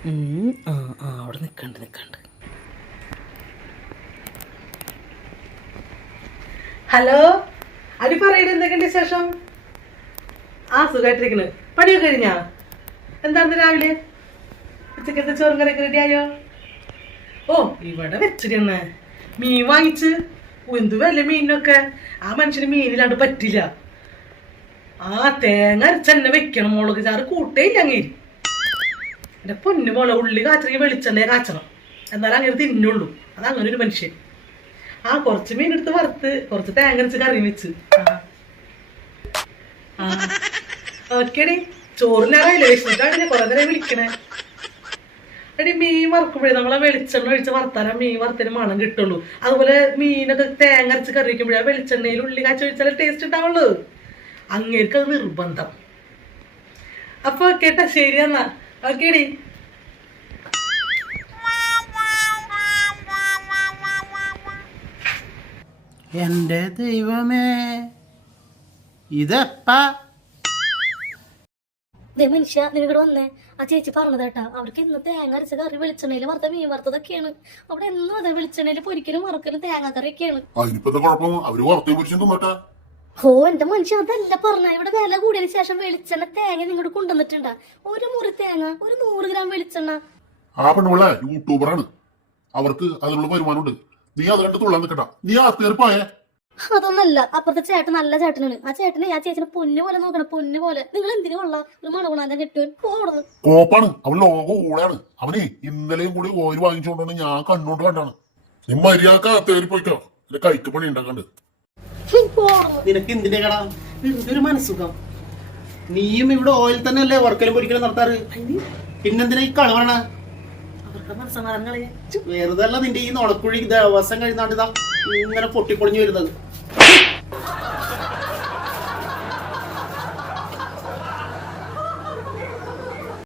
അവിടെ നിൽക്കണ്ട്. ഹലോ, അടി പറയണ എന്തൊക്കെയുണ്ട് വിശേഷം? സുഖമായിട്ടിരിക്കണ്. പണിയൊക്കെ കഴിഞ്ഞാ? എന്താണ് രാവിലെ ഉച്ചക്കത്തെ ചോറും കറിയൊക്കെ റെഡി ആയോ? ഇവിടെ വെച്ചിരുന്ന മീൻ വാങ്ങിച്ച്. എന്തു വില മീനിനൊക്കെ. ആ മനുഷ്യന് മീനില്ലാണ്ട് പറ്റില്ല. തേങ്ങ അരച്ചെന്നെ വെക്കണം. മുളക് ചാറ് കൂട്ടേയില്ല അങ്ങേര്. എന്റെ പൊന്നു പോലെ ഉള്ളി കാച്ചണമെങ്കിൽ വെളിച്ചെണ്ണയെ കാച്ചണം, എന്നാലും അങ്ങനെ തിന്നുള്ളൂ. അത് അങ്ങനെ ഒരു മനുഷ്യൻ. കുറച്ച് മീനെടുത്ത് വറുത്ത് കുറച്ച് തേങ്ങ അരച്ച് കറി വെച്ച്. ഓക്കേടി, ചോറിനാറായില്ലേ? വിശന്നിട്ടാണ് കുറെ നേരം വിളിക്കണേ. എടി, മീൻ വറുക്കുമ്പോഴേ നമ്മളെ വെളിച്ചെണ്ണ ഒഴിച്ച് വറുത്താലും മീൻ വറുത്തതിന് മണം കിട്ടുള്ളൂ. അതുപോലെ മീനൊക്കെ തേങ്ങ അരച്ച് കറി വയ്ക്കുമ്പോഴേ വെളിച്ചെണ്ണയിൽ ഉള്ളി കാച്ചി ഒഴിച്ചാലേ ടേസ്റ്റ് ഉണ്ടാവുള്ളൂ. അങ്ങേർക്ക് അത് നിർബന്ധം. അപ്പൊ കേട്ടാ, ശരിയെന്നാ. ഓക്കേടി. എന്റെ ദൈവമേ, ഇതെപ്പാ? മനുഷ്യ, നിനക്ക് വന്നേ. ആ ചേച്ചി പറഞ്ഞതേട്ടാ, അവർക്ക് ഇന്ന് തേങ്ങ അരച്ച കറി വെളിച്ചെണ്ണയിൽ വറുത്ത മീൻ വറുത്തതൊക്കെയാണ്. അവിടെ എന്നും അതെ വെളിച്ചെണ്ണയിൽ പൊരിക്കലും വറുക്കലും തേങ്ങ കറിയൊക്കെയാണ്. എന്റെ മനുഷ്യ, അതല്ല പറഞ്ഞ. ഇവിടെ വില കൂടിയതിനു ശേഷം വെളിച്ചെണ്ണ തേങ്ങ നിങ്ങോട്ട് കൊണ്ടുവന്നിട്ടുണ്ടാ? ഒരു മുറി തേങ്ങ, ഒരു 100 ഗ്രാം വെളിച്ചെണ്ണ. ആ പെണ്ണുള്ള യൂട്യൂബറാണ്, അവർക്ക് അതിനുള്ള വരുമാനമുണ്ട്. നീ അത് കണ്ട് തുള്ളാൻ നിൽക്കണ്ട. നീ ആർത്തിയർപ്പായേ? അതൊന്നല്ല, അപ്പുറത്തെ ചേട്ടൻ നല്ല ചേട്ടനാണ്. ആ ചേട്ടനെ ആ ചേച്ചിനെ പൊന്നു പോലെ നോക്കണം, പൊന്നു പോലെ. നിങ്ങൾ എന്തിനു കൊള്ളാം ഒരു മണകുണാന്റെ കെട്ടുവൻ പോടുന്നു. കോപ്പാണ് അവൻ, ലോകം ഊളാണ് അവനെ. ഇന്നലെയും കൂടി ഓയിൽ വാങ്ങിച്ചോണ്ടാണ് ഞാൻ കണ്ണോണ്ട് കണ്ടാണ്. നീ മര്യാദ തേറി പോയിക്കോ, എന്റെ കൈക്ക് പണി ഉണ്ടാക്കണ്ട്. നിനക്ക് എന്തിന്റെ കടാ? ഒരു മനസ്സുഖം. നീയും ഇവിടെ ഓയിൽ തന്നെ അല്ലേ വർക്കലും പൊരിക്കലും നടത്താറ്? പിന്നെന്തിനാ ഈ കളവണ? വെറുതെ അല്ല നിന്റെ ഈ നുളക്കുഴി ദിവസം കഴിഞ്ഞാണ്ട് ഇതാ ഇങ്ങനെ പൊട്ടിപ്പൊളിഞ്ഞു വരുന്നത്.